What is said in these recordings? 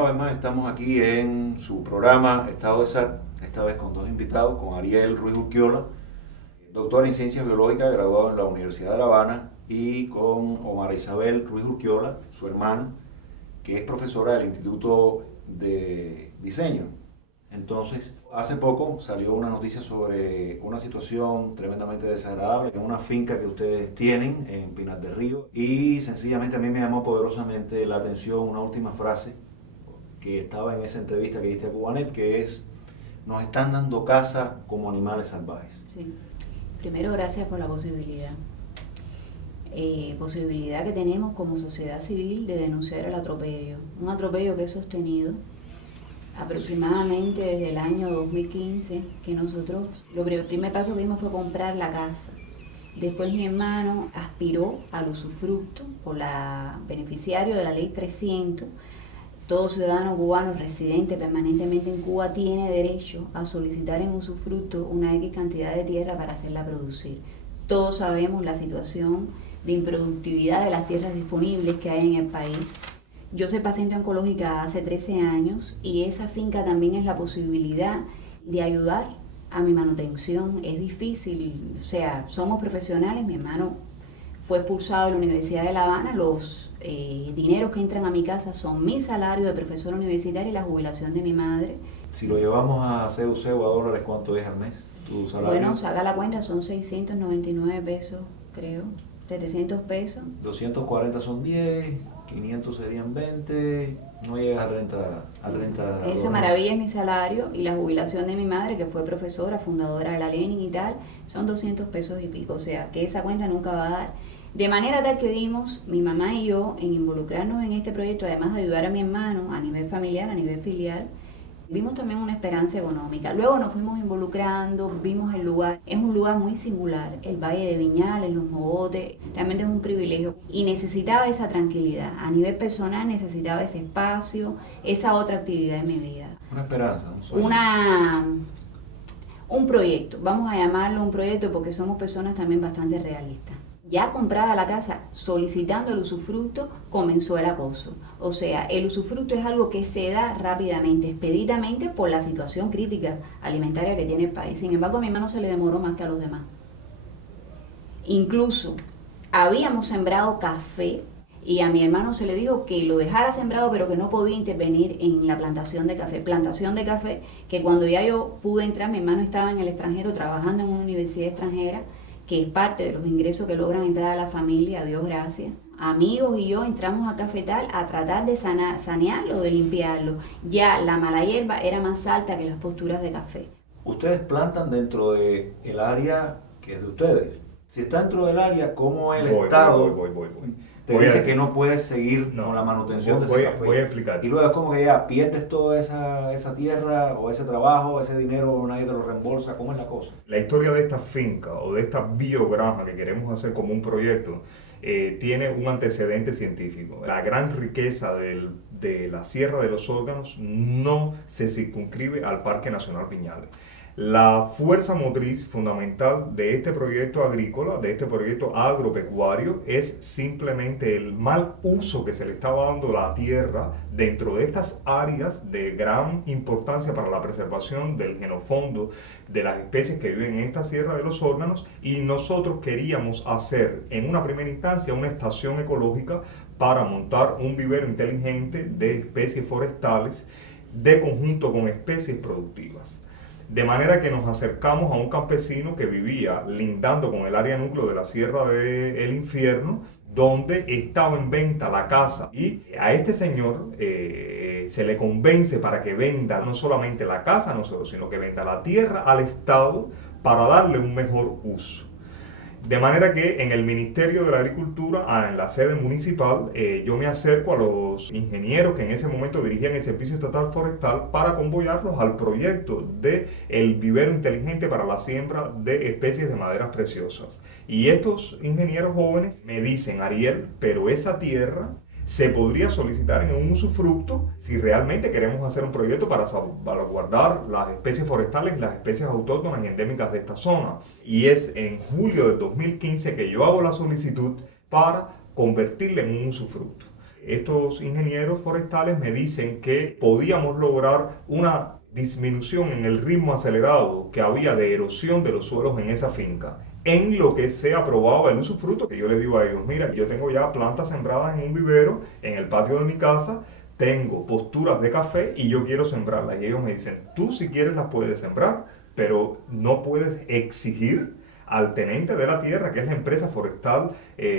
una vez más estamos aquí en su programa Estado de SAT, esta vez con dos invitados, con Ariel Ruiz Urquiola, doctor en Ciencias Biológicas, graduado en la Universidad de La Habana, y con Omar Isabel Ruiz Urquiola, su hermana, que es profesora del Instituto de Diseño. Entonces, hace poco salió una noticia sobre una situación tremendamente desagradable en una finca que ustedes tienen en Pinar del Río, y sencillamente a mí me llamó poderosamente la atención una última frase que estaba en esa entrevista que diste a Cubanet, que es: nos están dando caza como animales salvajes. Sí. Primero, gracias por la posibilidad. Posibilidad que tenemos como sociedad civil de denunciar el atropello. Un atropello que es sostenido aproximadamente desde el año 2015, que nosotros, el primer paso que dimos fue comprar la casa. Después mi hermano aspiró al usufructo por la beneficiario de la ley 300. Todo ciudadano cubano residente permanentemente en Cuba tiene derecho a solicitar en usufructo una X cantidad de tierra para hacerla producir. Todos sabemos la situación de improductividad de las tierras disponibles que hay en el país. Yo soy paciente oncológica hace 13 años y esa finca también es la posibilidad de ayudar a mi manutención. Es difícil, o sea, somos profesionales, mi hermano fue expulsado de la Universidad de La Habana, los dineros que entran a mi casa son mi salario de profesor universitario y la jubilación de mi madre. Si lo llevamos a CUC o a dólares, ¿cuánto es al mes tu salario? Bueno, saca la cuenta, son 699 pesos, creo, 700 pesos. 240 son 10, 500 serían 20, no llegas a 30 Esa maravilla es mi salario y la jubilación de mi madre, que fue profesora, fundadora de la Lenin y tal, son 200 pesos y pico, o sea, que esa cuenta nunca va a dar. De manera tal que vimos, mi mamá y yo, en involucrarnos en este proyecto, además de ayudar a mi hermano a nivel familiar, a nivel filial, vimos también una esperanza económica. Luego nos fuimos involucrando, vimos el lugar. Es un lugar muy singular, el Valle de Viñales, Los Mogotes, realmente es un privilegio. Y necesitaba esa tranquilidad. A nivel personal necesitaba ese espacio, esa otra actividad en mi vida. Una esperanza, un sueño. Un proyecto, vamos a llamarlo un proyecto porque somos personas también bastante realistas. Ya comprada la casa, solicitando el usufructo, comenzó el acoso. O sea, el usufructo es algo que se da rápidamente, expeditamente, por la situación crítica alimentaria que tiene el país. Sin embargo, a mi hermano se le demoró más que a los demás. Incluso, habíamos sembrado café y a mi hermano se le dijo que lo dejara sembrado, pero que no podía intervenir en la plantación de café. Plantación de café que cuando ya yo pude entrar, mi hermano estaba en el extranjero trabajando en una universidad extranjera, que es parte de los ingresos que logran entrar a la familia, a Dios gracias. Amigos y yo entramos a Cafetal a tratar de sanearlo, de limpiarlo. Ya la mala hierba era más alta que las posturas de café. Ustedes plantan dentro del área que es de ustedes. Si está dentro del área, ¿cómo el Estado te dice que no puedes seguir con la manutención de ese café? Voy a explicar. Y luego es como que ya pierdes toda esa tierra o ese trabajo, ese dinero, nadie te lo reembolsa. ¿Cómo es la cosa? La historia de esta finca o de esta biograma que queremos hacer como un proyecto tiene un antecedente científico. La gran riqueza de la Sierra de los Órganos no se circunscribe al Parque Nacional Viñales. La fuerza motriz fundamental de este proyecto agrícola, de este proyecto agropecuario, es simplemente el mal uso que se le estaba dando a la tierra dentro de estas áreas de gran importancia para la preservación del genofondo de las especies que viven en esta Sierra de los Órganos, y nosotros queríamos hacer en una primera instancia una estación ecológica para montar un vivero inteligente de especies forestales de conjunto con especies productivas. De manera que nos acercamos a un campesino que vivía lindando con el área núcleo de la Sierra del Infierno, donde estaba en venta la casa. Y a este señor se le convence para que venda no solamente la casa, sino que venda la tierra al Estado para darle un mejor uso. De manera que en el Ministerio de la Agricultura, en la sede municipal, yo me acerco a los ingenieros que en ese momento dirigían el Servicio Estatal Forestal para convoyarlos al proyecto del vivero inteligente para la siembra de especies de maderas preciosas. Y estos ingenieros jóvenes me dicen: Ariel, pero esa tierra se podría solicitar en un usufructo si realmente queremos hacer un proyecto para salvaguardar las especies forestales y las especies autóctonas y endémicas de esta zona. Y es en julio del 2015 que yo hago la solicitud para convertirla en un usufructo. Estos ingenieros forestales me dicen que podíamos lograr una disminución en el ritmo acelerado que había de erosión de los suelos en esa finca, en lo que se aprobaba el usufructo, que yo les digo a ellos, mira, yo tengo ya plantas sembradas en un vivero, en el patio de mi casa, tengo posturas de café y yo quiero sembrarlas. Y ellos me dicen, tú si quieres las puedes sembrar, pero no puedes exigir al tenente de la tierra, que es la empresa forestal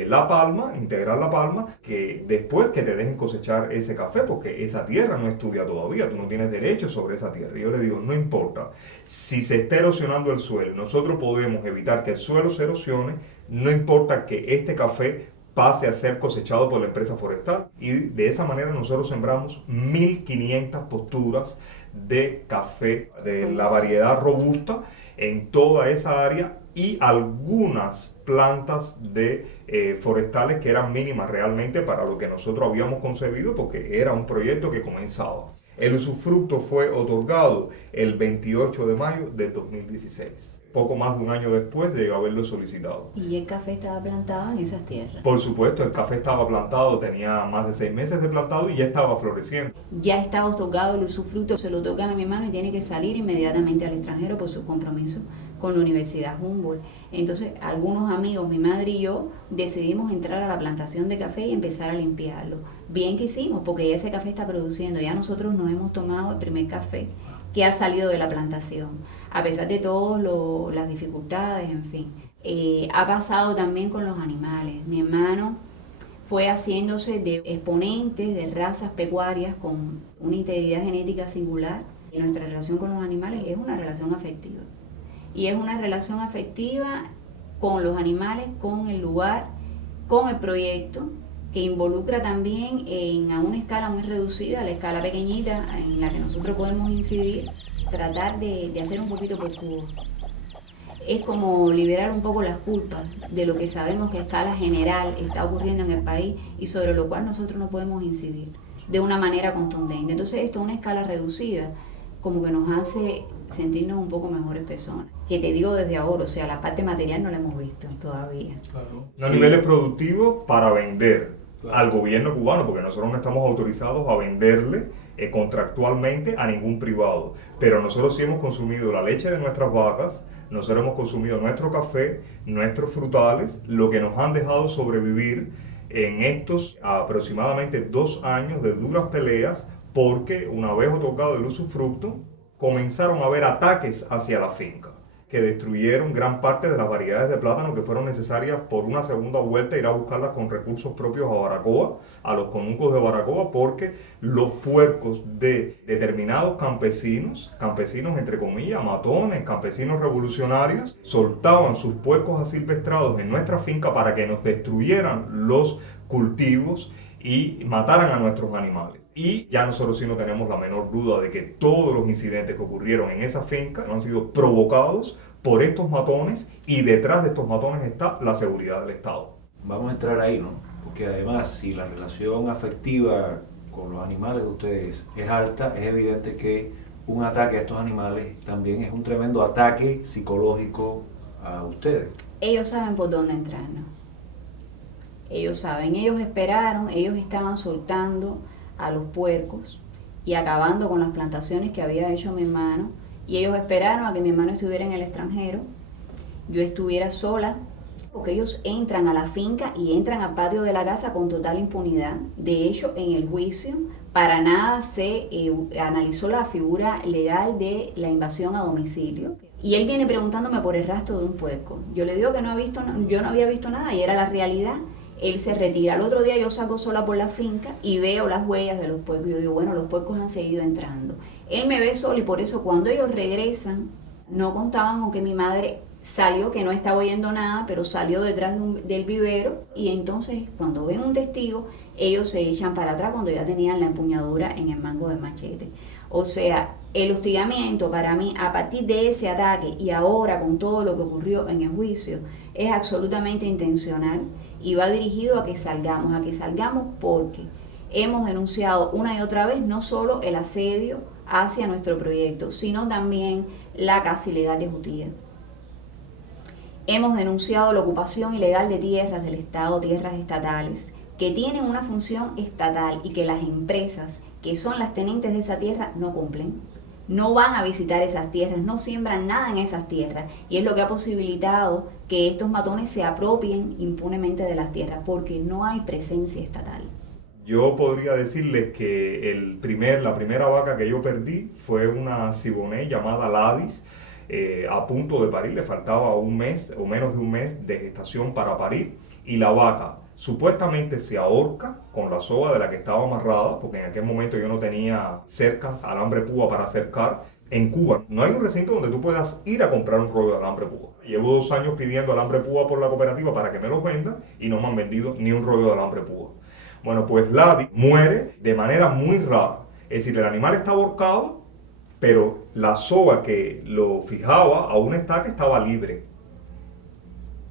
La Palma, Integral La Palma, que después que te dejen cosechar ese café, porque esa tierra no es tuya todavía, tú no tienes derecho sobre esa tierra. Y yo le digo, no importa, si se está erosionando el suelo, nosotros podemos evitar que el suelo se erosione, no importa que este café pase a ser cosechado por la empresa forestal. Y de esa manera nosotros sembramos 1.500 posturas de café de la variedad robusta en toda esa área, y algunas plantas de forestales que eran mínimas realmente para lo que nosotros habíamos concebido, porque era un proyecto que comenzaba. El usufructo fue otorgado el 28 de mayo de 2016. Poco más de un año después de haberlo solicitado. ¿Y el café estaba plantado en esas tierras? Por supuesto, el café estaba plantado, tenía más de 6 meses de plantado y ya estaba floreciendo. Ya estaba otorgado el usufructo, se lo tocan a mi hermano y tiene que salir inmediatamente al extranjero por su compromiso con la Universidad Humboldt. Entonces, algunos amigos, mi madre y yo, decidimos entrar a la plantación de café y empezar a limpiarlo. Bien que hicimos, porque ya ese café está produciendo, ya nosotros nos hemos tomado el primer café que ha salido de la plantación, a pesar de todas las dificultades, en fin. Ha pasado también con los animales. Mi hermano fue haciéndose de exponentes de razas pecuarias con una integridad genética singular. Y nuestra relación con los animales es una relación afectiva. Y es una relación afectiva con los animales, con el lugar, con el proyecto, que involucra también a una escala muy reducida, la escala pequeñita en la que nosotros podemos incidir, tratar de hacer un poquito por cubo. Es como liberar un poco las culpas de lo que sabemos que a escala general está ocurriendo en el país y sobre lo cual nosotros no podemos incidir de una manera contundente. Entonces esto es una escala reducida, como que nos hace sentirnos un poco mejores personas. Que te digo desde ahora, o sea, la parte material no la hemos visto todavía. Claro. No a niveles productivos para vender al gobierno cubano, porque nosotros no estamos autorizados a venderle contractualmente a ningún privado. Pero nosotros sí hemos consumido la leche de nuestras vacas, nosotros hemos consumido nuestro café, nuestros frutales, lo que nos han dejado sobrevivir en estos aproximadamente 2 años de duras peleas, porque una vez otorgado el usufructo, comenzaron a haber ataques hacia la finca, que destruyeron gran parte de las variedades de plátano que fueron necesarias por una segunda vuelta, ir a buscarlas con recursos propios a Baracoa, a los conucos de Baracoa, porque los puercos de determinados campesinos entre comillas, matones, campesinos revolucionarios, soltaban sus puercos asilvestrados en nuestra finca para que nos destruyeran los cultivos y mataran a nuestros animales. Y ya nosotros sí no tenemos la menor duda de que todos los incidentes que ocurrieron en esa finca han sido provocados por estos matones, y detrás de estos matones está la seguridad del Estado. Vamos a entrar ahí, ¿no? Porque además, si la relación afectiva con los animales de ustedes es alta, es evidente que un ataque a estos animales también es un tremendo ataque psicológico a ustedes. Ellos saben por dónde entrarnos. Ellos saben, ellos esperaron, ellos estaban soltando a los puercos y acabando con las plantaciones que había hecho mi hermano, y ellos esperaron a que mi hermano estuviera en el extranjero, yo estuviera sola, porque ellos entran a la finca y entran al patio de la casa con total impunidad. De hecho, en el juicio para nada se analizó la figura legal de la invasión a domicilio. Y él viene preguntándome por el rastro de un puerco. Yo le digo que yo no había visto nada, y era la realidad. Él se retira. Al otro día yo salgo sola por la finca y veo las huellas de los puercos. Yo digo, bueno, los puercos han seguido entrando. Él me ve sola, y por eso cuando ellos regresan, no contaban con que mi madre salió, que no estaba oyendo nada, pero salió detrás del vivero, y entonces cuando ven un testigo, ellos se echan para atrás cuando ya tenían la empuñadura en el mango del machete. O sea, el hostigamiento para mí, a partir de ese ataque y ahora con todo lo que ocurrió en el juicio, es absolutamente intencional y va dirigido a que salgamos porque hemos denunciado una y otra vez no solo el asedio hacia nuestro proyecto, sino también la casa ilegal de Jutía. Hemos denunciado la ocupación ilegal de tierras del Estado, tierras estatales, que tienen una función estatal y que las empresas que son las tenentes de esa tierra no cumplen. No van a visitar esas tierras, no siembran nada en esas tierras, y es lo que ha posibilitado que estos matones se apropien impunemente de las tierras, porque no hay presencia estatal. Yo podría decirles que la primera vaca que yo perdí fue una Siboney llamada Ladis, a punto de parir, le faltaba un mes o menos de un mes de gestación para parir, y la vaca supuestamente se ahorca con la soga de la que estaba amarrada, porque en aquel momento yo no tenía cercas, alambre púa para cercar. En Cuba no hay un recinto donde tú puedas ir a comprar un rollo de alambre púa. Llevo 2 años pidiendo alambre púa por la cooperativa para que me los vendan y no me han vendido ni un rollo de alambre púa. Bueno, pues Ladis muere de manera muy rara. Es decir, el animal está ahorcado, pero la soga que lo fijaba a una estaca estaba libre.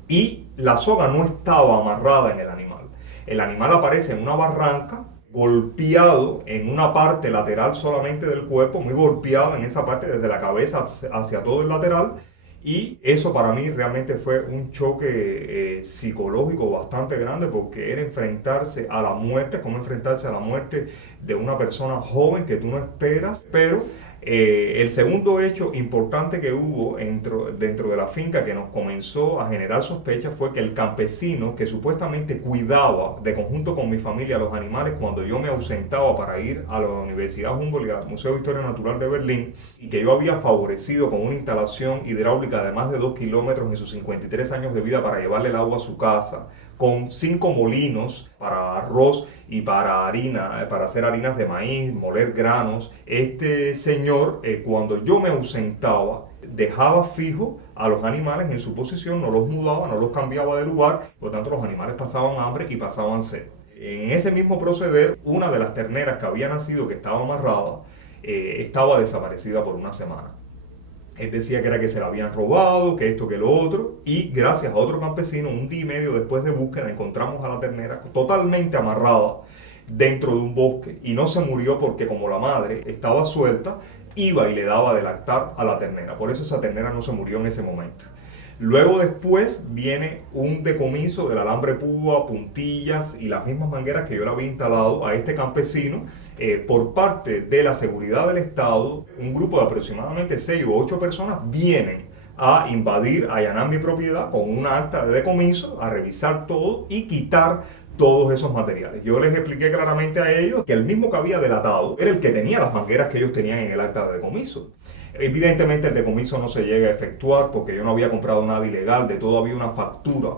Y la soga no estaba amarrada en el animal. El animal aparece en una barranca, golpeado en una parte lateral solamente del cuerpo, muy golpeado en esa parte desde la cabeza hacia todo el lateral. Y eso para mí realmente fue un choque psicológico bastante grande, porque era enfrentarse a la muerte, como enfrentarse a la muerte de una persona joven que tú no esperas. Pero el segundo hecho importante que hubo dentro de la finca que nos comenzó a generar sospechas fue que el campesino que supuestamente cuidaba de conjunto con mi familia los animales cuando yo me ausentaba para ir a la Universidad Humboldt y al Museo de Historia Natural de Berlín, y que yo había favorecido con una instalación hidráulica de más de 2 kilómetros en sus 53 años de vida para llevarle el agua a su casa, con 5 molinos para arroz y para harina, para hacer harinas de maíz, moler granos. Este señor, cuando yo me ausentaba, dejaba fijo a los animales en su posición, no los mudaba, no los cambiaba de lugar, por lo tanto los animales pasaban hambre y pasaban sed. En ese mismo proceder, una de las terneras que había nacido, que estaba amarrada, estaba desaparecida por una semana. Él decía que era que se la habían robado, que esto, que lo otro, y gracias a otro campesino, un día y medio después de búsqueda, encontramos a la ternera totalmente amarrada dentro de un bosque, y no se murió porque, como la madre estaba suelta, iba y le daba de lactar a la ternera. Por eso esa ternera no se murió en ese momento. Luego después viene un decomiso del alambre púa, puntillas y las mismas mangueras que yo le había instalado a este campesino por parte de la seguridad del Estado. Un grupo de aproximadamente 6 u 8 personas vienen a invadir, a allanar mi propiedad con una acta de decomiso, a revisar todo y quitar todos esos materiales. Yo les expliqué claramente a ellos que el mismo que había delatado era el que tenía las mangueras que ellos tenían en el acta de decomiso. Evidentemente el decomiso no se llega a efectuar porque yo no había comprado nada ilegal, de todo había una factura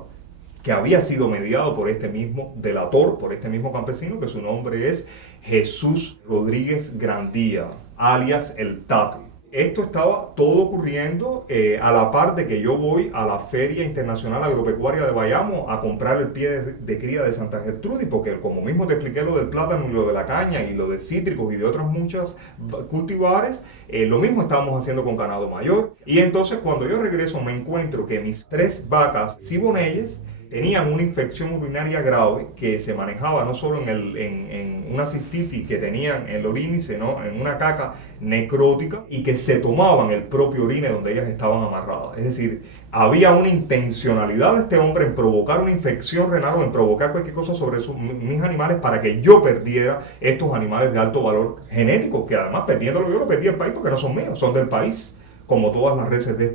que había sido mediado por este mismo delator, por este mismo campesino, que su nombre es Jesús Rodríguez Grandía, alias El Tati. Esto estaba todo ocurriendo a la par de que yo voy a la Feria Internacional Agropecuaria de Bayamo a comprar el pie de cría de Santa Gertrudis, porque como mismo te expliqué lo del plátano y lo de la caña y lo de cítricos y de otras muchas cultivares, lo mismo estábamos haciendo con ganado mayor. Y entonces cuando yo regreso me encuentro que mis 3 vacas siboneyes tenían una infección urinaria grave que se manejaba no solo en una cistitis que tenían en el orine, sino en una caca necrótica, y que se tomaban el propio orine donde ellas estaban amarradas. Es decir, había una intencionalidad de este hombre en provocar una infección renal o en provocar cualquier cosa sobre mis animales para que yo perdiera estos animales de alto valor genético, que además perdiéndolo yo lo perdí el país porque no son míos, son del país, como todas las reses de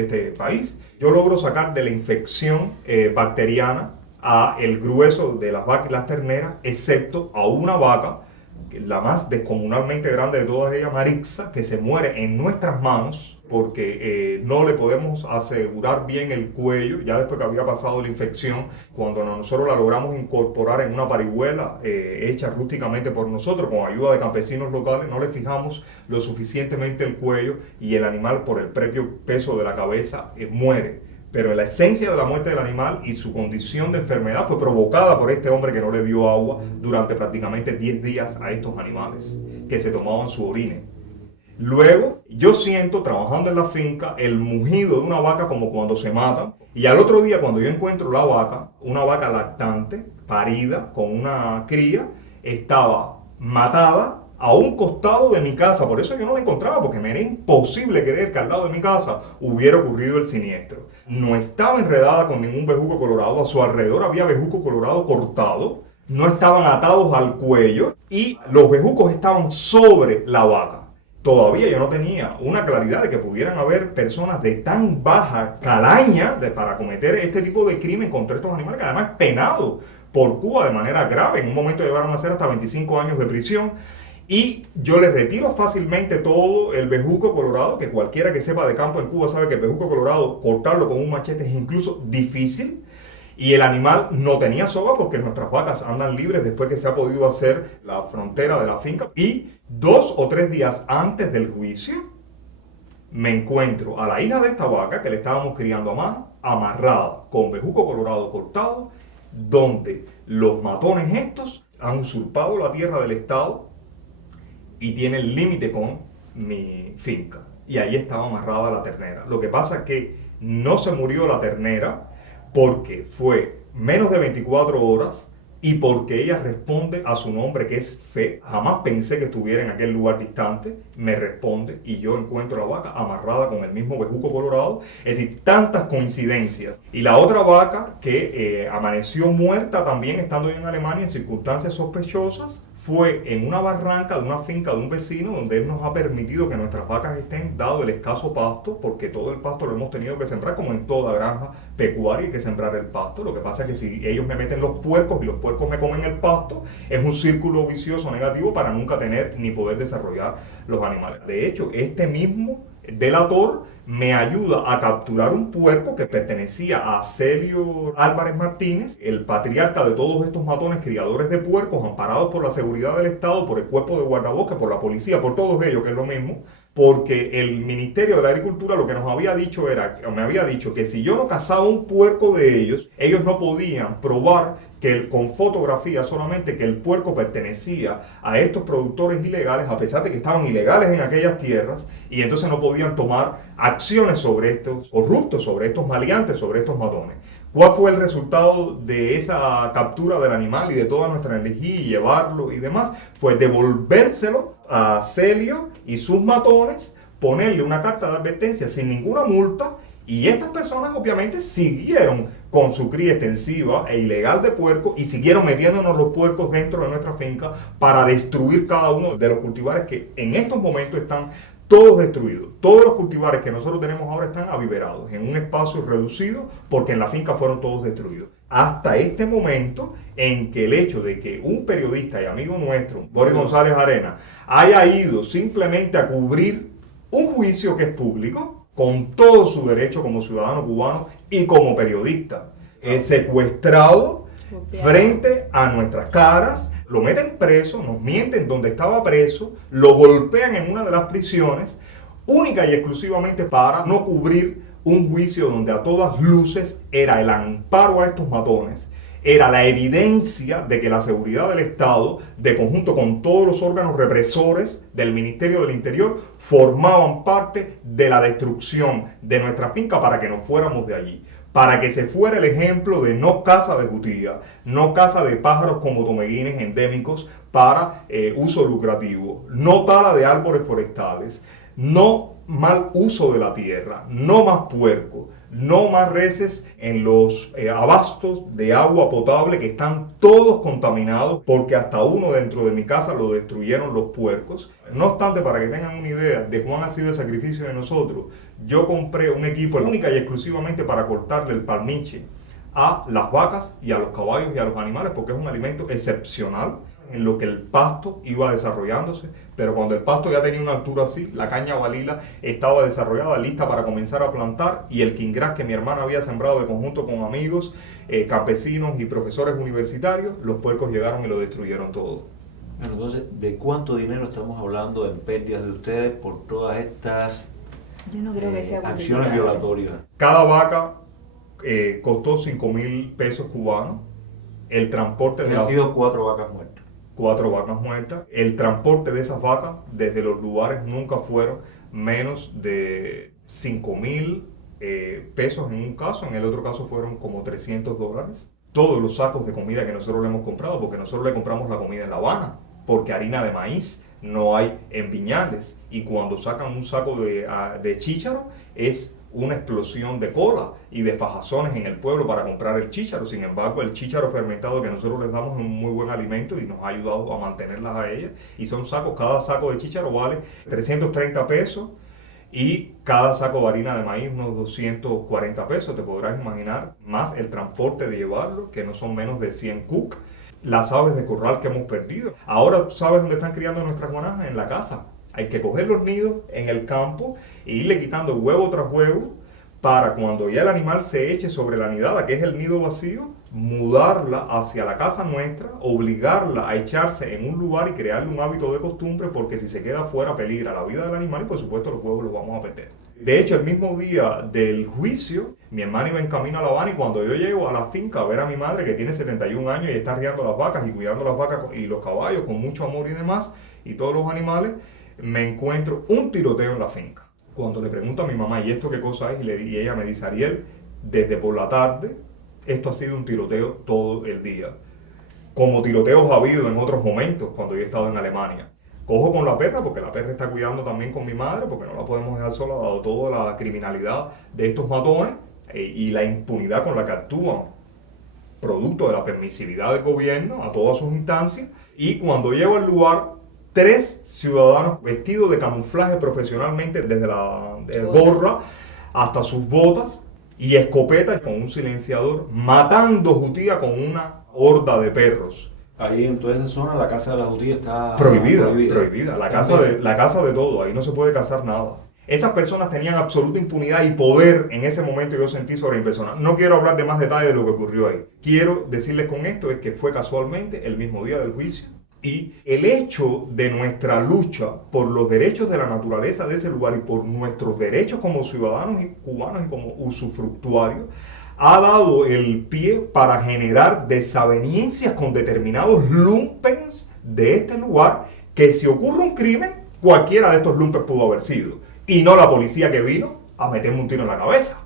este país. Yo logro sacar de la infección bacteriana a el grueso de las vacas y las terneras, excepto a una vaca, la más descomunalmente grande de todas ellas, Marixa, que se muere en nuestras manos porque no le podemos asegurar bien el cuello, ya después que había pasado la infección. Cuando nosotros la logramos incorporar en una parihuela hecha rústicamente por nosotros, con ayuda de campesinos locales, no le fijamos lo suficientemente el cuello y el animal, por el propio peso de la cabeza, muere. Pero la esencia de la muerte del animal y su condición de enfermedad fue provocada por este hombre que no le dio agua durante prácticamente 10 días a estos animales que se tomaban su orine. Luego yo siento, trabajando en la finca, el mugido de una vaca como cuando se matan, y al otro día cuando yo encuentro la vaca, una vaca lactante, parida, con una cría, estaba matada a un costado de mi casa. Por eso yo no la encontraba, porque me era imposible creer que al lado de mi casa hubiera ocurrido el siniestro. No estaba enredada con ningún bejuco colorado, a su alrededor había bejuco colorado cortado, no estaban atados al cuello y los bejucos estaban sobre la vaca. Todavía yo no tenía una claridad de que pudieran haber personas de tan baja calaña para cometer este tipo de crimen contra estos animales, que además es penado por Cuba de manera grave. En un momento llegaron a ser hasta 25 años de prisión. Y yo le retiro fácilmente todo el bejuco colorado, que cualquiera que sepa de campo en Cuba sabe que el bejuco colorado, cortarlo con un machete es incluso difícil. Y el animal no tenía soga porque nuestras vacas andan libres después que se ha podido hacer la frontera de la finca. Y 2 o 3 días antes del juicio, me encuentro a la hija de esta vaca, que le estábamos criando a mano, amarrada con bejuco colorado cortado, donde los matones estos han usurpado la tierra del Estado y tiene el límite con mi finca. Y ahí estaba amarrada la ternera. Lo que pasa es que no se murió la ternera porque fue menos de 24 horas y porque ella responde a su nombre, que es Fe. Jamás pensé que estuviera en aquel lugar distante. Me responde y yo encuentro la vaca amarrada con el mismo bejuco colorado. Es decir, tantas coincidencias. Y la otra vaca que amaneció muerta también estando yo en Alemania en circunstancias sospechosas, fue en una barranca de una finca de un vecino donde él nos ha permitido que nuestras vacas estén, dado el escaso pasto, porque todo el pasto lo hemos tenido que sembrar, como en toda granja pecuaria hay que sembrar el pasto. Lo que pasa es que si ellos me meten los puercos y los puercos me comen el pasto, es un círculo vicioso negativo para nunca tener ni poder desarrollar los animales. De hecho, este mismo delator me ayuda a capturar un puerco que pertenecía a Celio Álvarez Martínez, el patriarca de todos estos matones criadores de puercos, amparados por la seguridad del Estado, por el cuerpo de guardabosques, por la policía, por todos ellos, que es lo mismo, porque el Ministerio de la Agricultura lo que nos había dicho era, me había dicho que si yo no cazaba un puerco de ellos no podían probar que con fotografía solamente que el puerco pertenecía a estos productores ilegales, a pesar de que estaban ilegales en aquellas tierras, y entonces no podían tomar acciones sobre estos corruptos, sobre estos maleantes, sobre estos matones. ¿Cuál fue el resultado de esa captura del animal y de toda nuestra energía y llevarlo y demás? Fue devolvérselo a Celio y sus matones, ponerle una carta de advertencia sin ninguna multa, y estas personas obviamente siguieron con su cría extensiva e ilegal de puerco y siguieron metiéndonos los puercos dentro de nuestra finca para destruir cada uno de los cultivares que en estos momentos están todos destruidos. Todos los cultivares que nosotros tenemos ahora están aviverados en un espacio reducido porque en la finca fueron todos destruidos. Hasta este momento en que el hecho de que un periodista y amigo nuestro, Boris González Arenas, haya ido simplemente a cubrir un juicio que es público, con todo su derecho como ciudadano cubano y como periodista, secuestrado frente a nuestras caras, lo meten preso, nos mienten donde estaba preso, lo golpean en una de las prisiones, única y exclusivamente para no cubrir un juicio donde a todas luces era el amparo a estos matones, era la evidencia de que la seguridad del Estado, de conjunto con todos los órganos represores del Ministerio del Interior, formaban parte de la destrucción de nuestra finca para que nos fuéramos de allí. Para que se fuera el ejemplo de no caza de jutía, no caza de pájaros como tomeguines endémicos para uso lucrativo, no tala de árboles forestales, no mal uso de la tierra, no más puerco, no más reses en los abastos de agua potable que están todos contaminados porque hasta uno dentro de mi casa lo destruyeron los puercos. No obstante, para que tengan una idea de cuán ha sido el sacrificio de nosotros, yo compré un equipo única y exclusivamente para cortarle el palmiche a las vacas y a los caballos y a los animales porque es un alimento excepcional en lo que el pasto iba desarrollándose, pero cuando el pasto ya tenía una altura así, la caña balila estaba desarrollada, lista para comenzar a plantar, y el quingras que mi hermana había sembrado de conjunto con amigos, campesinos y profesores universitarios, los puercos llegaron y lo destruyeron todo. Bueno, entonces, ¿de cuánto dinero estamos hablando en pérdidas de ustedes por todas estas Yo no creo que sea acciones violatorias? Cada vaca costó 5.000 pesos cubanos. El transporte de Han sido 4 vacas muertas. 4 vacas muertas. El transporte de esas vacas desde los lugares nunca fueron menos de 5.000 pesos en un caso, en el otro caso fueron como $300. Todos los sacos de comida que nosotros le hemos comprado, porque nosotros le compramos la comida en La Habana, porque harina de maíz no hay en Viñales, y cuando sacan un saco de chícharo es una explosión de cola y de fajazones en el pueblo para comprar el chícharo. Sin embargo, el chícharo fermentado que nosotros les damos es un muy buen alimento y nos ha ayudado a mantenerlas a ellas. Y son sacos, cada saco de chícharo vale 330 pesos y cada saco de harina de maíz unos 240 pesos. Te podrás imaginar, más el transporte de llevarlo, que no son menos de 100 cook. Las aves de corral que hemos perdido. Ahora, ¿sabes dónde están criando nuestras guanajas? En la casa. Hay que coger los nidos en el campo e irle quitando huevo tras huevo para cuando ya el animal se eche sobre la nidada, que es el nido vacío, mudarla hacia la casa nuestra, obligarla a echarse en un lugar y crearle un hábito de costumbre, porque si se queda fuera peligra la vida del animal y por supuesto los huevos los vamos a perder. De hecho, el mismo día del juicio, mi hermana iba en camino a La Habana y cuando yo llego a la finca a ver a mi madre, que tiene 71 años y está riando las vacas y cuidando las vacas y los caballos con mucho amor y demás, y todos los animales, me encuentro un tiroteo en la finca. Cuando le pregunto a mi mamá, ¿y esto qué cosa es? Y ella me dice, Ariel, desde por la tarde, esto ha sido un tiroteo todo el día. Como tiroteos ha habido en otros momentos cuando yo he estado en Alemania. Cojo con la perra, porque la perra está cuidando también con mi madre, porque no la podemos dejar sola, dado toda la criminalidad de estos matones y la impunidad con la que actúan, producto de la permisividad del gobierno a todas sus instancias. Y cuando llego al lugar, 3 ciudadanos vestidos de camuflaje profesionalmente, desde la gorra hasta sus botas y escopetas con un silenciador, matando jutía con una horda de perros. Ahí en toda esa zona la caza de la jutía está prohibida. La caza de todo, ahí no se puede cazar nada. Esas personas tenían absoluta impunidad y poder. En ese momento yo sentí sobreimpresionado. No quiero hablar de más detalles de lo que ocurrió ahí. Quiero decirles con esto es que fue casualmente el mismo día del juicio. Y el hecho de nuestra lucha por los derechos de la naturaleza de ese lugar y por nuestros derechos como ciudadanos y cubanos y como usufructuarios ha dado el pie para generar desavenencias con determinados lumpens de este lugar, que si ocurre un crimen, cualquiera de estos lumpens pudo haber sido, y no la policía que vino a meterme un tiro en la cabeza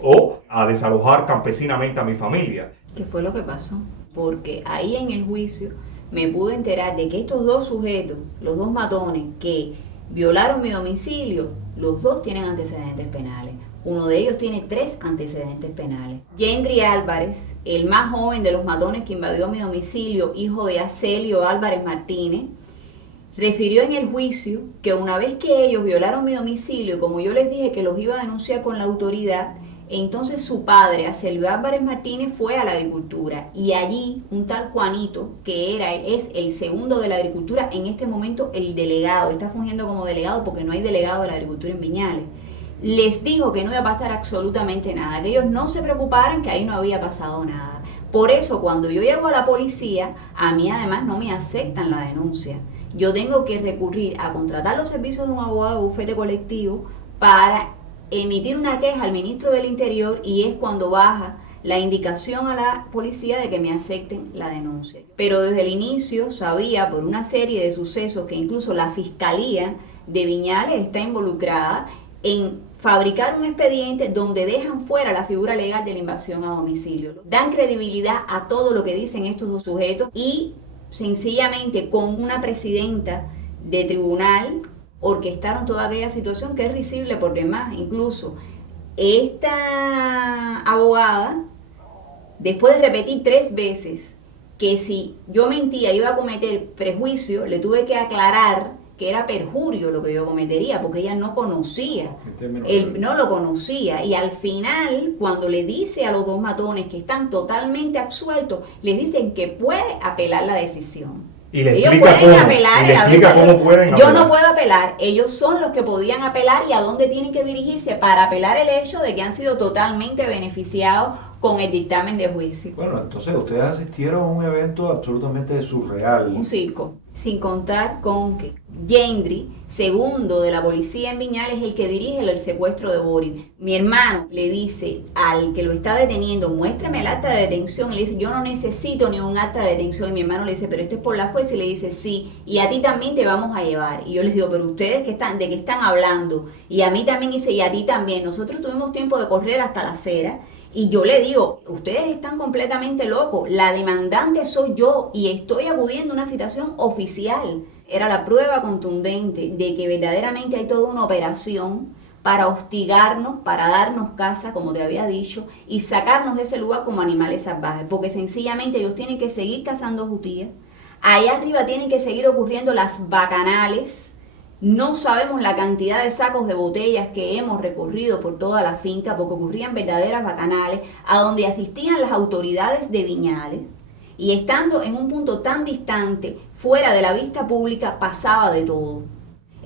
o a desalojar campesinamente a mi familia. ¿Qué fue lo que pasó? Porque ahí en el juicio me pude enterar de que estos 2 sujetos, los 2 matones que violaron mi domicilio, los 2 tienen antecedentes penales. Uno de ellos tiene 3 antecedentes penales. Yendri Álvarez, el más joven de los matones que invadió mi domicilio, hijo de Acelio Álvarez Martínez, refirió en el juicio que una vez que ellos violaron mi domicilio, como yo les dije que los iba a denunciar con la autoridad, entonces su padre, Acelio Álvarez Martínez, fue a la agricultura y allí un tal Juanito, que es el segundo de la agricultura, en este momento el delegado, está fungiendo como delegado porque no hay delegado de la agricultura en Viñales, les dijo que no iba a pasar absolutamente nada, que ellos no se preocuparan, que ahí no había pasado nada. Por eso cuando yo llego a la policía, a mí además no me aceptan la denuncia. Yo tengo que recurrir a contratar los servicios de un abogado de bufete colectivo para emitir una queja al ministro del Interior, y es cuando baja la indicación a la policía de que me acepten la denuncia. Pero desde el inicio sabía por una serie de sucesos que incluso la Fiscalía de Viñales está involucrada en fabricar un expediente donde dejan fuera la figura legal de la invasión a domicilio. Dan credibilidad a todo lo que dicen estos 2 sujetos y sencillamente con una presidenta de tribunal orquestaron toda aquella situación que es risible por demás. Incluso esta abogada, después de repetir 3 veces que si yo mentía iba a cometer prejuicio, le tuve que aclarar que era perjurio lo que yo cometería, porque ella no conocía, no lo conocía, y al final, cuando le dice a los 2 matones que están totalmente absueltos, les dicen que puede apelar la decisión. Y le ellos explica pueden cómo, apelar, y le explica cómo pueden yo apelar. no puedo apelar, ellos son los que podían apelar y a dónde tienen que dirigirse para apelar el hecho de que han sido totalmente beneficiados con el dictamen de juicio. Bueno, entonces ustedes asistieron a un evento absolutamente surreal. Un circo, sin contar con que Yendri, segundo de la policía en Viñales, es el que dirige el secuestro de Boris. Mi hermano le dice al que lo está deteniendo, muéstrame el acta de detención, y le dice, yo no necesito ni un acta de detención, y mi hermano le dice, pero esto es por la fuerza, y le dice, sí, y a ti también te vamos a llevar. Y yo les digo, pero ustedes ¿de qué están hablando? Y a mí también, dice, y a ti también. Nosotros tuvimos tiempo de correr hasta la acera, y yo le digo, ustedes están completamente locos, la demandante soy yo y estoy acudiendo a una citación oficial. Era la prueba contundente de que verdaderamente hay toda una operación para hostigarnos, para darnos caza, como te había dicho, y sacarnos de ese lugar como animales salvajes, porque sencillamente ellos tienen que seguir cazando jutías. Allá arriba tienen que seguir ocurriendo las bacanales. No sabemos la cantidad de sacos de botellas que hemos recorrido por toda la finca, porque ocurrían verdaderas bacanales, a donde asistían las autoridades de Viñales. Y estando en un punto tan distante, fuera de la vista pública, pasaba de todo.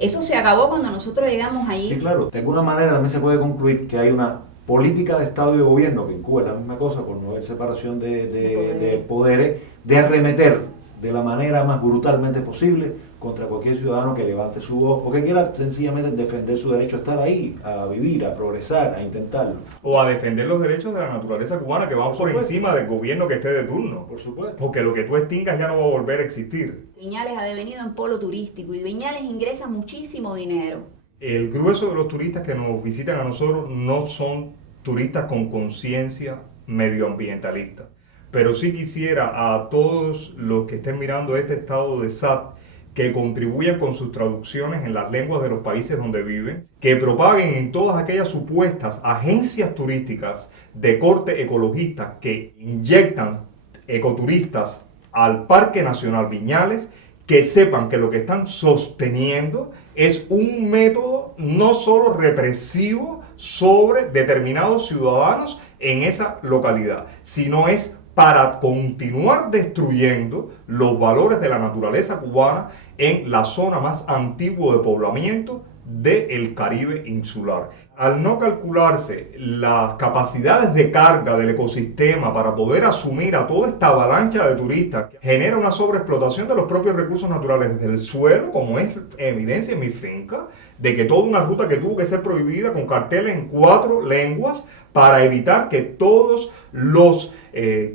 Eso se acabó cuando nosotros llegamos allí. Sí, claro. De alguna manera también se puede concluir que hay una política de Estado y de gobierno, que en Cuba es la misma cosa, por no haber separación de poderes, de arremeter de la manera más brutalmente posible contra cualquier ciudadano que levante su voz o que quiera sencillamente defender su derecho a estar ahí, a vivir, a progresar, a intentarlo. O a defender los derechos de la naturaleza cubana que van por encima del gobierno que esté de turno. Por supuesto. Porque lo que tú extingas ya no va a volver a existir. Viñales ha devenido en polo turístico y Viñales ingresa muchísimo dinero. El grueso de los turistas que nos visitan a nosotros no son turistas con conciencia medioambientalista. Pero sí quisiera a todos los que estén mirando este estado de SAT que contribuyan con sus traducciones en las lenguas de los países donde viven, que propaguen en todas aquellas supuestas agencias turísticas de corte ecologista que inyectan ecoturistas al Parque Nacional Viñales, que sepan que lo que están sosteniendo es un método no solo represivo sobre determinados ciudadanos en esa localidad, sino es para continuar destruyendo los valores de la naturaleza cubana en la zona más antigua de poblamiento del Caribe insular. Al no calcularse las capacidades de carga del ecosistema para poder asumir a toda esta avalancha de turistas, genera una sobreexplotación de los propios recursos naturales desde el suelo, como es evidencia en mi finca, de que toda una ruta que tuvo que ser prohibida con carteles en 4 lenguas para evitar que todos los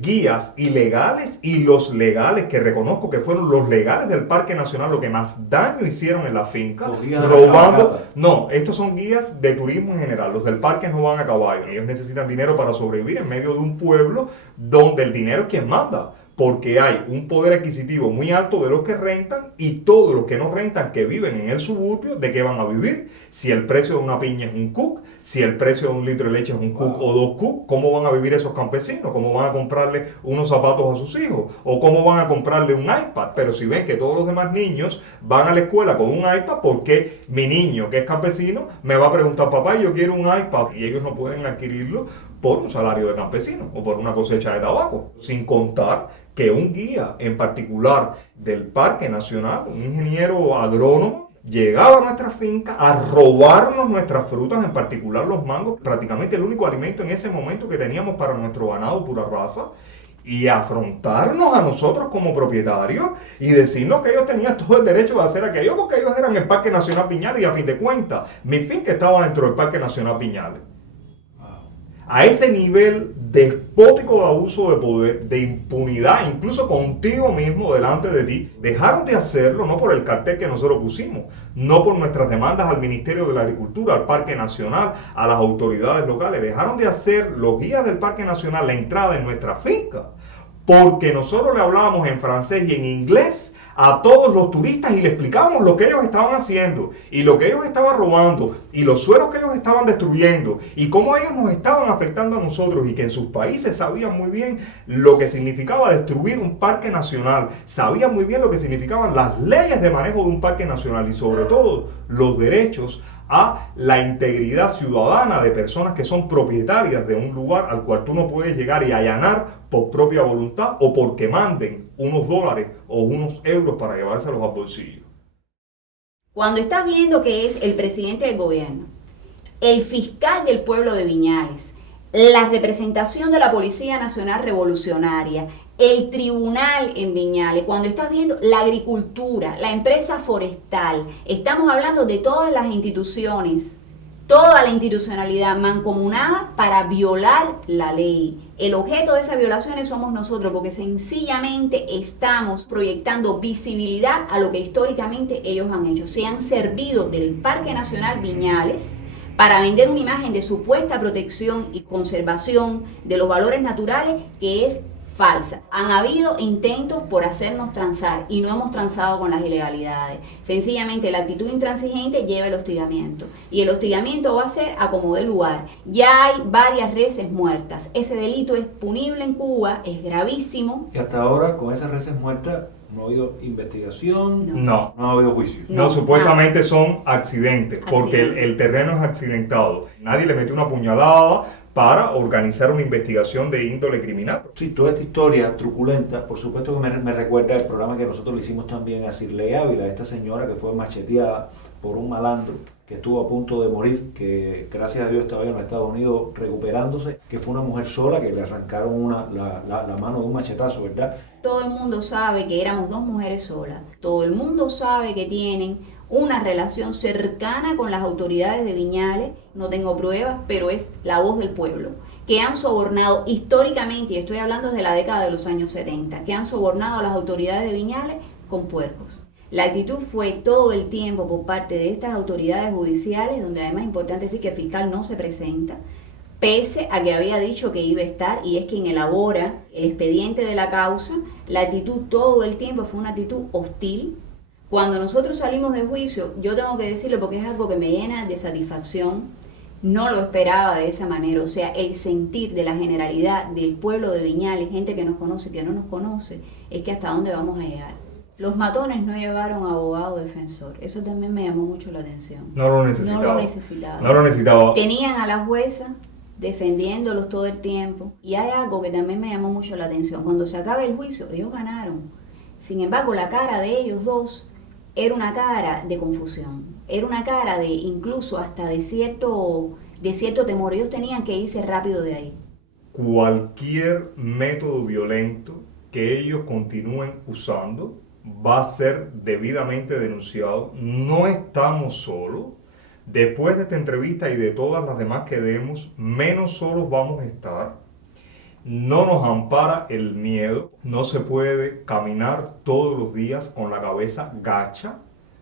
guías ilegales y los legales, que reconozco que fueron los legales del Parque Nacional lo que más daño hicieron en la finca, robando. No, estos son guías de turismo en general, los del parque no van a caballo, ellos necesitan dinero para sobrevivir en medio de un pueblo donde el dinero es quien manda, porque hay un poder adquisitivo muy alto de los que rentan y todos los que no rentan, que viven en el suburbio, ¿de qué van a vivir? Si el precio de una piña es un cuc, si el precio de un litro de leche es un cuc o 2 cuc, ¿cómo van a vivir esos campesinos? ¿Cómo van a comprarle unos zapatos a sus hijos? ¿O cómo van a comprarle un iPad? Pero si ven que todos los demás niños van a la escuela con un iPad, ¿por qué mi niño, que es campesino, me va a preguntar, papá, yo quiero un iPad? Y ellos no pueden adquirirlo por un salario de campesino o por una cosecha de tabaco, sin contar que un guía en particular del Parque Nacional, un ingeniero agrónomo, llegaba a nuestra finca a robarnos nuestras frutas, en particular los mangos, prácticamente el único alimento en ese momento que teníamos para nuestro ganado pura raza, y afrontarnos a nosotros como propietarios y decirnos que ellos tenían todo el derecho de hacer aquello porque ellos eran el Parque Nacional Viñales y a fin de cuentas mi finca estaba dentro del Parque Nacional Viñales. A ese nivel despótico de abuso de poder, de impunidad, incluso contigo mismo delante de ti, dejaron de hacerlo no por el cartel que nosotros pusimos, no por nuestras demandas al Ministerio de la Agricultura, al Parque Nacional, a las autoridades locales, dejaron de hacer los guías del Parque Nacional la entrada en nuestra finca, porque nosotros le hablábamos en francés y en inglés a todos los turistas y le explicábamos lo que ellos estaban haciendo y lo que ellos estaban robando y los suelos que ellos estaban destruyendo y cómo ellos nos estaban afectando a nosotros y que en sus países sabían muy bien lo que significaba destruir un parque nacional, sabían muy bien lo que significaban las leyes de manejo de un parque nacional y sobre todo los derechos a la integridad ciudadana de personas que son propietarias de un lugar al cual tú no puedes llegar y allanar por propia voluntad o porque manden unos dólares o unos euros para llevárselos al bolsillo. Cuando estás viendo que es el presidente del gobierno, el fiscal del pueblo de Viñales, la representación de la Policía Nacional Revolucionaria, el tribunal en Viñales, cuando estás viendo la agricultura, la empresa forestal, estamos hablando de todas las instituciones, toda la institucionalidad mancomunada para violar la ley. El objeto de esas violaciones somos nosotros, porque sencillamente estamos proyectando visibilidad a lo que históricamente ellos han hecho. Se han servido del Parque Nacional Viñales para vender una imagen de supuesta protección y conservación de los valores naturales que es falsa. Han habido intentos por hacernos transar y no hemos transado con las ilegalidades. Sencillamente la actitud intransigente lleva el hostigamiento y el hostigamiento va a ser a como dé lugar. Ya hay varias reses muertas. Ese delito es punible en Cuba, es gravísimo. Y hasta ahora con esas reses muertas no ha habido investigación, No ha habido juicio. No, supuestamente son accidentes, porque Accidente. el terreno es accidentado. Nadie le metió una puñalada para organizar una investigación de índole criminal. Sí, toda esta historia truculenta, por supuesto que me recuerda el programa que nosotros le hicimos también a Cirley Ávila, esta señora que fue macheteada por un malandro que estuvo a punto de morir, que gracias a Dios estaba en los Estados Unidos recuperándose, que fue una mujer sola, que le arrancaron la mano de un machetazo, ¿verdad? Todo el mundo sabe que éramos dos mujeres solas. Todo el mundo sabe que tienen una relación cercana con las autoridades de Viñales. No tengo pruebas, pero es la voz del pueblo. Que han sobornado históricamente, y estoy hablando desde la década de los años 70, que han sobornado a las autoridades de Viñales con puercos. La actitud fue todo el tiempo por parte de estas autoridades judiciales, donde además es importante decir que el fiscal no se presenta, pese a que había dicho que iba a estar y es quien elabora el expediente de la causa. La actitud todo el tiempo fue una actitud hostil. Cuando nosotros salimos de juicio, yo tengo que decirlo porque es algo que me llena de satisfacción, no lo esperaba de esa manera, o sea, el sentir de la generalidad del pueblo de Viñales, gente que nos conoce y que no nos conoce, es que hasta dónde vamos a llegar. Los matones no llevaron abogado defensor, eso también me llamó mucho la atención. No lo necesitaba. No lo necesitaba. Tenían a la jueza defendiéndolos todo el tiempo. Y hay algo que también me llamó mucho la atención. Cuando se acaba el juicio, ellos ganaron. Sin embargo, la cara de ellos dos era una cara de confusión. Era una cara de incluso hasta de cierto temor. Ellos tenían que irse rápido de ahí. Cualquier método violento que ellos continúen usando va a ser debidamente denunciado. No estamos solos. Después de esta entrevista y de todas las demás que demos, menos solos vamos a estar. No nos ampara el miedo. No se puede caminar todos los días con la cabeza gacha.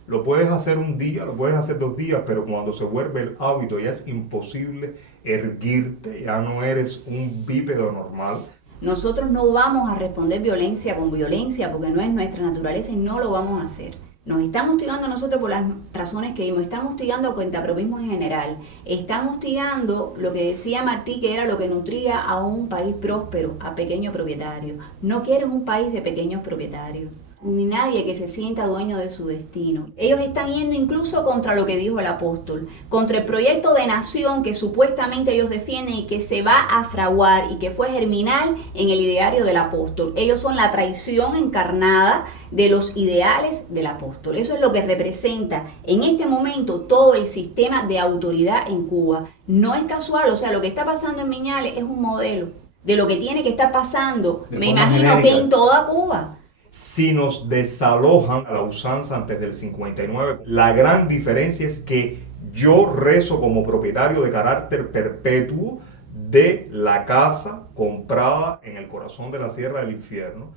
Lo puedes hacer un día, lo puedes hacer 2 días, pero cuando se vuelve el hábito ya es imposible erguirte, ya no eres un bípedo normal. Nosotros no vamos a responder violencia con violencia porque no es nuestra naturaleza y no lo vamos a hacer. Nos están hostigando a nosotros por las razones que vimos, están hostigando a cuentapropismo en general, están hostigando lo que decía Martí, que era lo que nutría a un país próspero, a pequeños propietarios. No quieren un país de pequeños propietarios, ni nadie que se sienta dueño de su destino. Ellos están yendo incluso contra lo que dijo el apóstol, contra el proyecto de nación que supuestamente ellos defienden y que se va a fraguar y que fue germinal en el ideario del apóstol. Ellos son la traición encarnada de los ideales del apóstol. Eso es lo que representa en este momento todo el sistema de autoridad en Cuba. No es casual, o sea, lo que está pasando en Viñales es un modelo de lo que tiene que estar pasando, me imagino que en toda Cuba. Si nos desalojan a la usanza antes del 59, la gran diferencia es que yo rezo como propietario de carácter perpetuo de la casa comprada en el corazón de la Sierra del Infierno.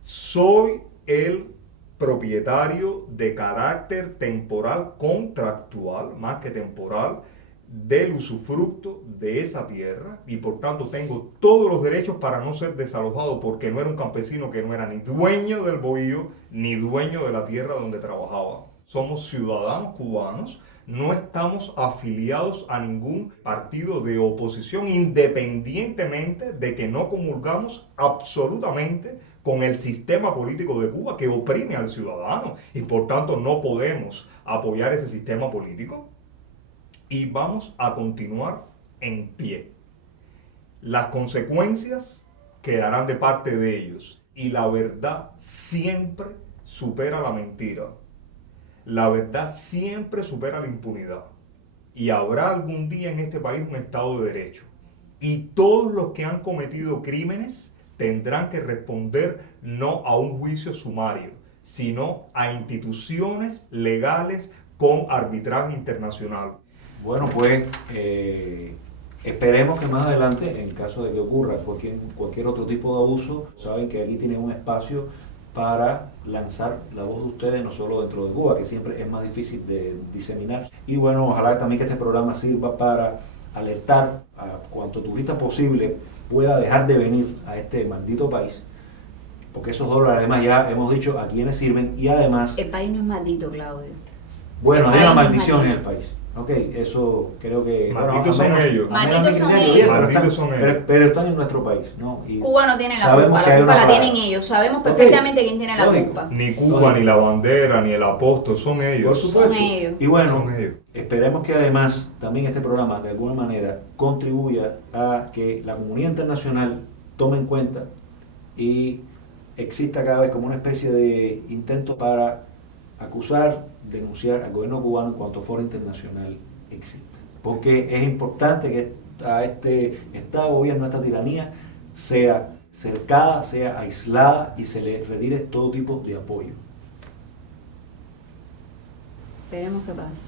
Soy el propietario de carácter temporal, contractual, más que temporal, del usufructo de esa tierra y por tanto tengo todos los derechos para no ser desalojado porque no era un campesino que no era ni dueño del bohío ni dueño de la tierra donde trabajaba. Somos ciudadanos cubanos, no estamos afiliados a ningún partido de oposición independientemente de que no comulgamos absolutamente con el sistema político de Cuba que oprime al ciudadano y por tanto no podemos apoyar ese sistema político. Y vamos a continuar en pie. Las consecuencias quedarán de parte de ellos y la verdad siempre supera la mentira. La verdad siempre supera la impunidad. Y habrá algún día en este país un Estado de Derecho. Y todos los que han cometido crímenes tendrán que responder no a un juicio sumario, sino a instituciones legales con arbitraje internacional. Bueno, pues esperemos que más adelante, en caso de que ocurra cualquier otro tipo de abuso, saben que aquí tienen un espacio para lanzar la voz de ustedes, no solo dentro de Cuba, que siempre es más difícil de diseminar. Y bueno, ojalá también que este programa sirva para alertar a cuanto turista posible pueda dejar de venir a este maldito país, porque esos dólares además ya hemos dicho a quiénes sirven y además, El país no es maldito, Claudio. bueno, el hay una país no es maldición en el maldito. país. Ok, eso creo que... Malditos al menos- son ellos. al menos Malditos mi son criterio, ellos. pero Malditos están- son pero- ellos. pero están en nuestro país, ¿no? Y Cuba no tiene la sabemos culpa, que hay la culpa una la plaga. tienen ellos. Sabemos Ok, perfectamente quién tiene la lógico. culpa. Ni Cuba, Lógico. ni la bandera, ni el apóstol, son ellos. Por supuesto. Son ellos. Y bueno, Son ellos. esperemos que además también este programa de alguna manera contribuya a que la comunidad internacional tome en cuenta y exista cada vez como una especie de intento para acusar, denunciar al gobierno cubano en cuanto foro internacional exista. Porque es importante que a este Estado, gobierno, a esta tiranía sea cercada, sea aislada y se le retire todo tipo de apoyo. Esperemos que pase.